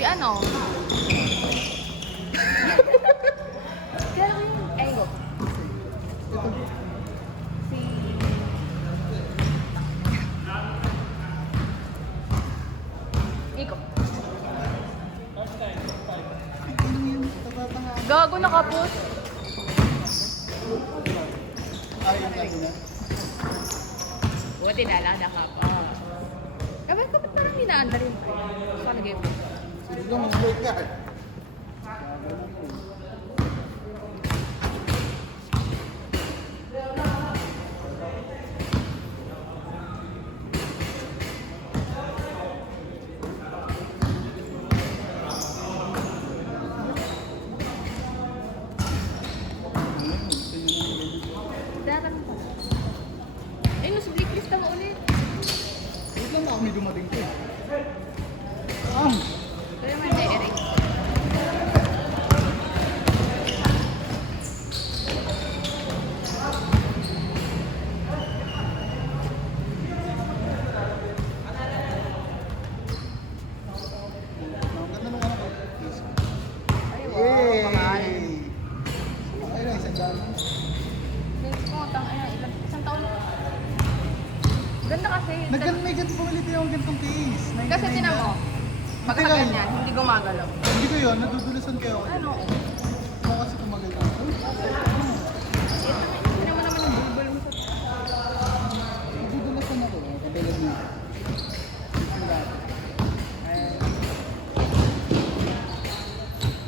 Si ano? Kaya ko yung ego. Si... Iko. Gago nakapos. Buti na lang nakapos. Kapag parang hinaandar yung so, nag-game mo. Sige mo, slow ka. Daran pa. Eh, no, sa blacklist mo ulit. Wait lang na kami dumating ko. Kaya man na Eric. Ay, wow, mahal. Ay na, isang dami. Next mo, isang taon na. Ganda kasi. May ganito ulit yung ganitong case. Kasi tinan mo, pagka Hindi lang. ganyan, hindi gumagalaw. Hindi ko yun, nadudulusan kayo ako. Ano? Ako kasi kumagal ako. Tinan mo naman yung bulbul mo sa... Nadudulusan ako. Katulad niya.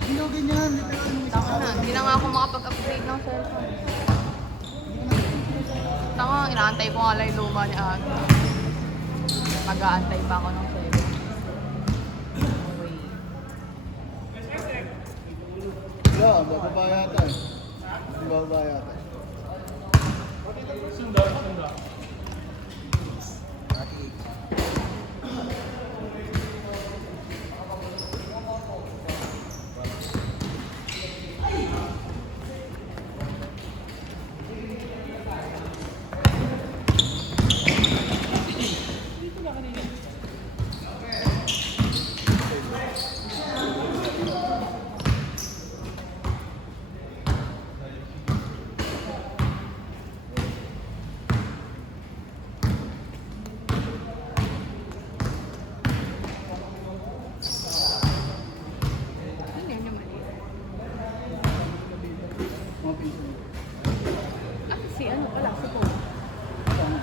Hindi ko ganyan. Literal nung isang Tama na, hindi na nga ako makapag-upgrade ng cellphone. Tama, inaantay ko nga lang yung luma ni Aga. Mag-aantay pa ako ng cellphone. Wala, bababa yata eh. Bababa yata. Ano yun yung mali? Mga pinsan. Ah, si ano pala, si Paul. Tama.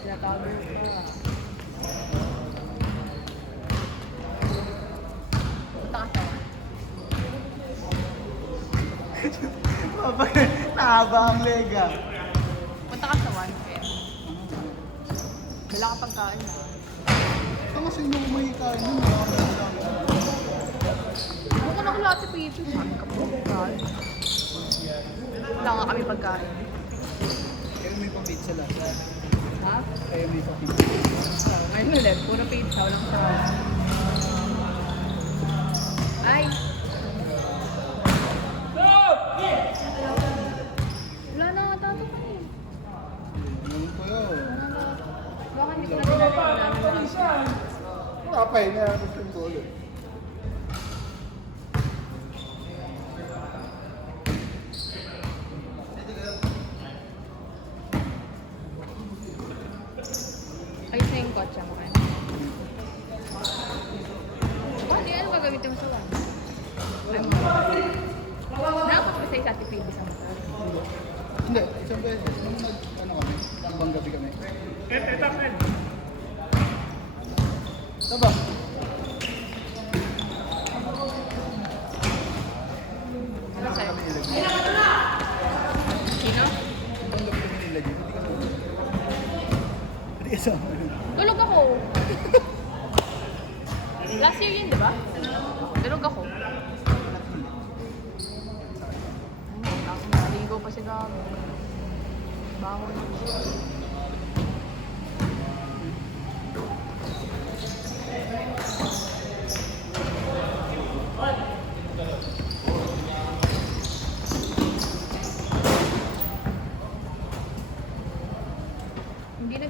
Tinatago ko. Punta ka sa Nahaba ang lega. Punta ka sa 1 Wala ka pagkain. Tama sino kumahikain yun? Marami. Huwag ko nakulati sa Pito. Saan ka po pagkain? Wala nga kami pagkain. Kaya may pa-pizza lang. Ha? Kaya may pa-pizza. Ngayon ulit, puro pizza. Walang sa... Ay! Wala na nga tato ka eh. Ano ko yun? Baka hindi ko na dinala. Kapay na ako sa bolo. Ayos na yung kotse mo kayo. Hindi, ano gagamitin mo sa one? Nakakapag sa Ate Phoebe sa motor. Hindi, isang beses. Nung ano kami, tambang gabi kami. Taba. Ano sa'yo? Kami nilagyan. Sino? Tambang gabi kami nilagyan. Hindi ka sama. Hindi ka sama. Tulog ako. Last year yun, di ba? Tulog ako. Naligo pa si Gabi. Bangon.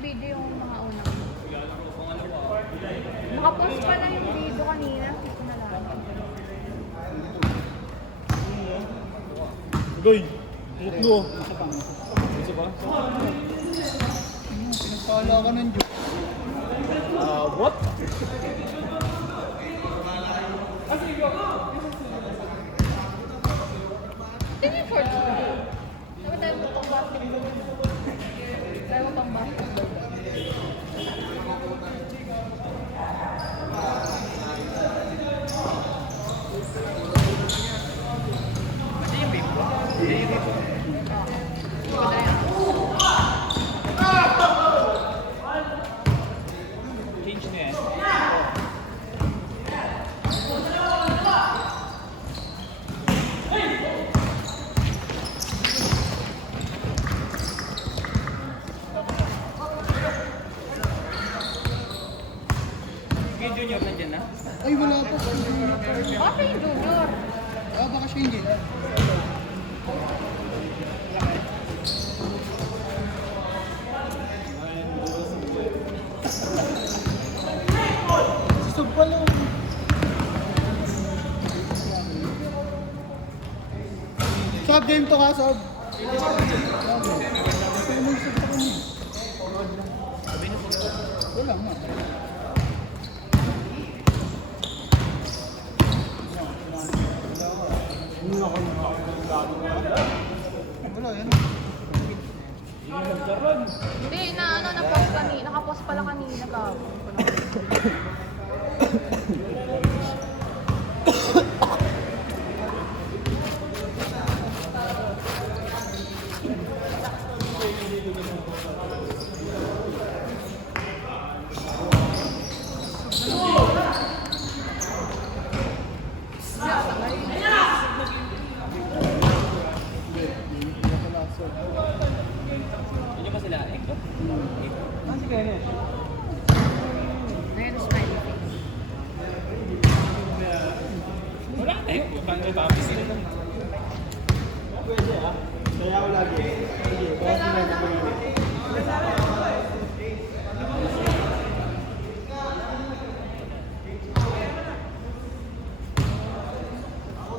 yung video yung mga unang. Nakapost pa na yung video kanina. Hindi ko nalaman. Goy! Muklo! Isa pa? Pinagpala ka ng Diyos. What? Hindi yung short video. Dapat tayo mo pang basketball. Tayo mo pang basketball. Ano yung babe ko? Hindi yung babe ko. Change na yan. Yung junior nandyan na? Ay, wala pa. Baka yung junior. Ah, baka siya hindi. Sub pala. Sub game to ka, sub. Wala nga. Wala, yan. Hindi, na ano, na-post kanina. Nakapost pala kanina ka. Hindi ba sila? Eko? Kasi kaya yan. Ayan, smiley face. Wala na eh. Pang tapis na lang. Pwede ah. Kaya ako lagi. Kailangan na.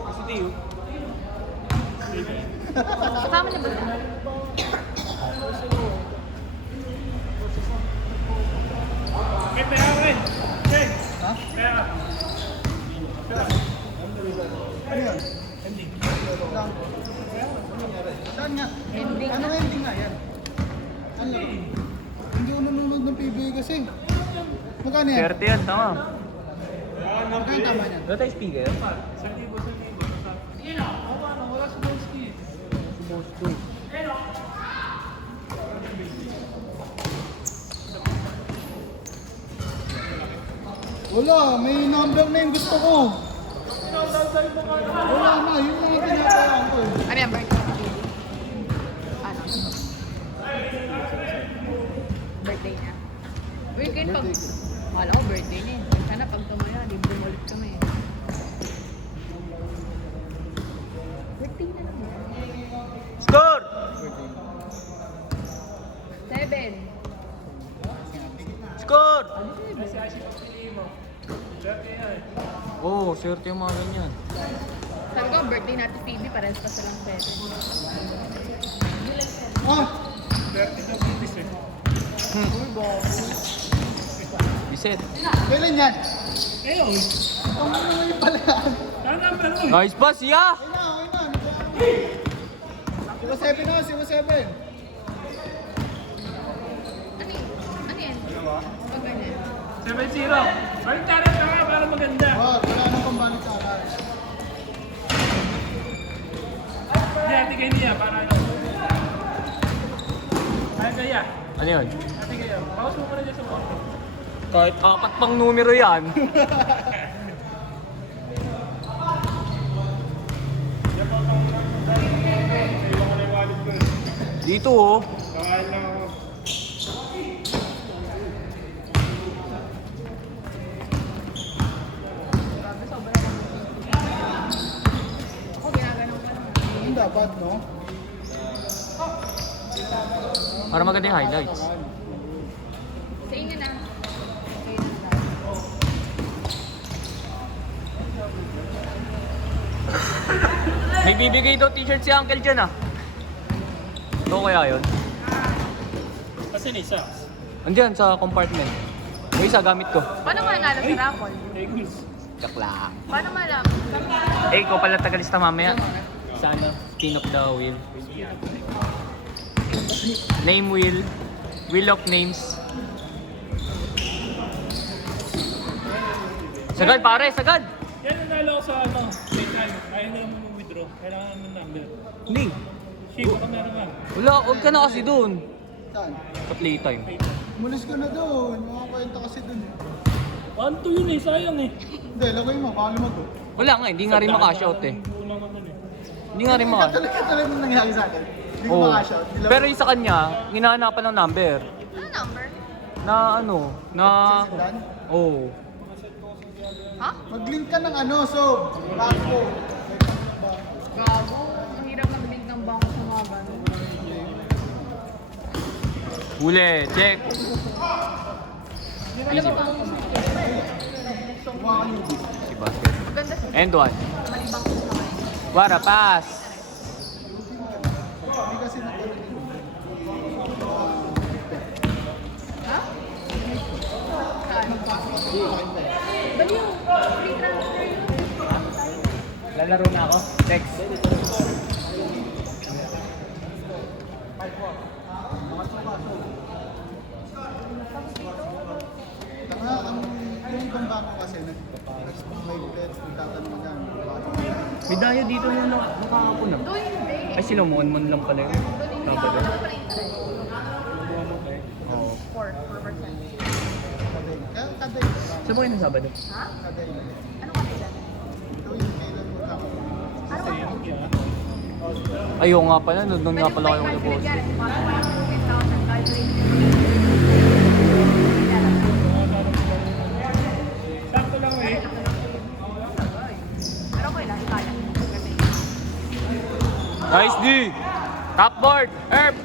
Kasi Teo. Kasama niya ba siya? Okay, pera rin. Okay. Ha? Pera. Ano yan? Ending. Lang. Saan nga? Ending Ano na. ending nga yan? Ano? Hindi ko nanonood ng PBA kasi. Magkano yan? 30 yan, tama. Magkano tama yan? Wala tayo speaker? Wala, may number na yung gusto ko. Wala na, yun lang yung tinatayaan ko eh. Ano yan, birthday? Ano? Birthday niya. Weekend pag... Wala ko, birthday niya. Sana pag tumaya, di bumulit kami. Birthday na naman. Score! 7. Score! Ano siya? Oo, swerte yung mga ganyan. Sabi ko, birthday natin Phoebe, parehas pa silang 7. Ah! Biset. Kailan yan? Ngayon. Ang ano yung pala yan? Number mo. Nice pass, yeah! Okay na. Siwa 7 na, siwa 7. Ano yun? Ano yan? Pag ganyan. 7-0. Balik tayo na nga para maganda. Wala nang pambalik sa akin. Hindi, ate kayo niya para ano. Ay, kaya. Ano yun? Ate kayo. Pause mo muna dyan sa photo. Kahit apat pang numero yan. Dito oh. Kakain lang ako. Grabe, sobrang ako, ginaganon ka naman. Yung dapat, no? Para maganda yung highlights. Sa inyo na. May bibigay daw t-shirt si Uncle dyan ah. Ito kaya yun? Kasi na isa. Andiyan sa compartment. Yung isa gamit ko. Paano manalo sa raffle? Eagles. Kakla. Paano malam? Eh, ikaw pala tagalista mamaya. Sana. Spin of the wheel. Name wheel. Wheel of names. Sagad pare, sagad! Yan ang nalo ko sa ano. Ayaw na naman withdraw. Kailangan ng number. Hindi. Ship ako na naman. Wala, huwag ka na kasi dun. Saan? Sa playtime. Mulis ko na doon. Makakwenta kasi doon. 1-2 yun eh, sayang eh. Hindi, lagay mo. Baka lumago. Wala nga, hindi nga rin makashout eh. Kulang naman eh. Hindi nga rin makashout. Katulad nung nangyari sa akin. Hindi ko Oo. makashout. Pero yung sa kanya, hinahanapan ng number. Ano number? Na ano, na... Sedan? Oo. Ha? Mag-link ka ng ano, so, bangko. Gago. Ang hirap mag-link ng bangko sa mga gano'n. Huli, check. Easy. Si basket. Maganda sa And one. mali bangko sa akin. Wara, pass. Hindi kasi nakulit. Ha? Saan? Baliw. Free transfer yun. Lalaro na ako. Text. Tanga, yung ibang bangko kasi nag-live bet, nagtatanong dyan. May dayo dito na nakakapon na. Doon hindi. Ay, sila mon lang pala yun. Doon hindi. Tama ba? Ano pala interest? Oo. 4%. Kada Saan ba kayo ng Sabado? Ha? kada yun. Ano ka kailan? Ito yung kailan mo lang. Ano ka kailan? Ayaw nga pala, nandun nga pala kayo ng boss. Sakto lang eh. Pero okay lang, kaya. Nice D! Top board! Erp!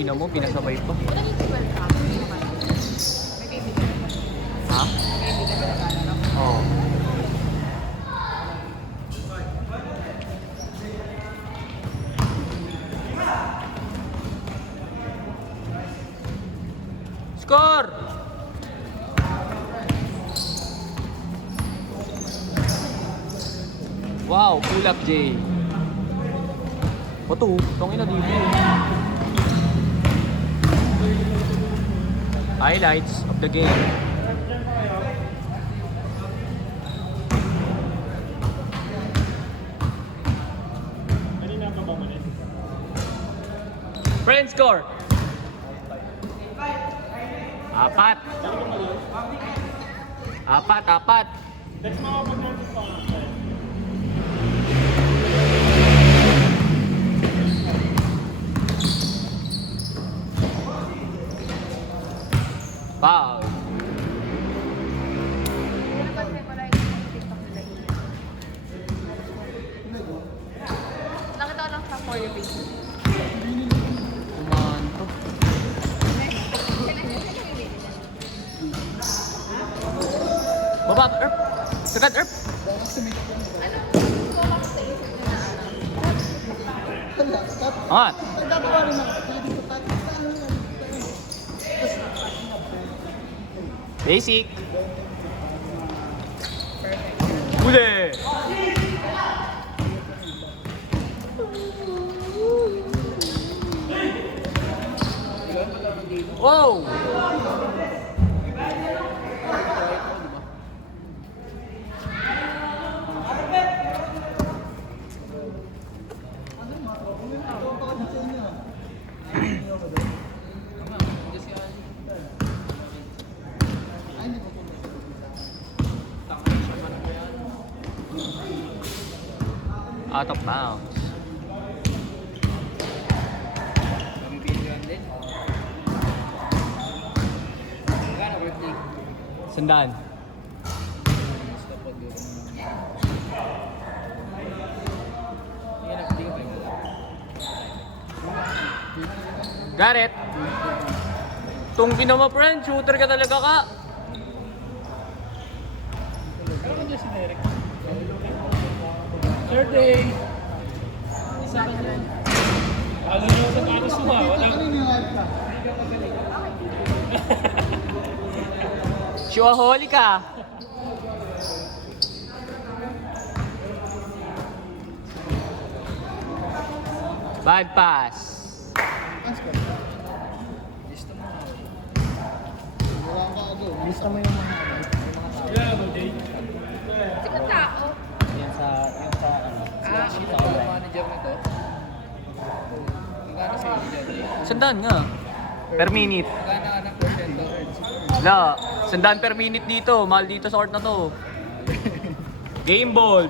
Ina mo, pinasabay pa. Wala yung 12 ka. Hindi naman. May kaibigan ka. Ha? May kaibigan ka na gano'n. Oo. Score! Wow, pull up J. Ito, tangin na dito. Highlights of the game. Kanina ka ba mali? Friend score. Apat. Apat. Let's makapag-notice pa nga. Foul. Hindi na kasi pala yung TikTok nila yun. Nakita ko lang sa for your page. Kumanto. Baba, Erp. Sagat, Erp. Angat. Nagagawa rin ako. Pwede ko Basic. Huli. Wow. Out of bounds. Sandaan. Garrett. Tungki naman, friend. Shooter ka talaga ka. Pero kung si Derek. Third day. Isa ka dyan. Lalo na sa kakasuha. Wala. Kanina yung wild ka. Showaholic ka. Bad pass. Pass ka. Wala ka ano. Lista mo yung mga Yeah, go Jay. Sino tao? Yan sa, yung sa, ano, Ah, manager nito. Magkano sa inyo dyan? Sandaan nga. Per minute. Magkano anak porsyento? Wala. Sandaan per minute dito. Mahal dito sa court na to. Game ball.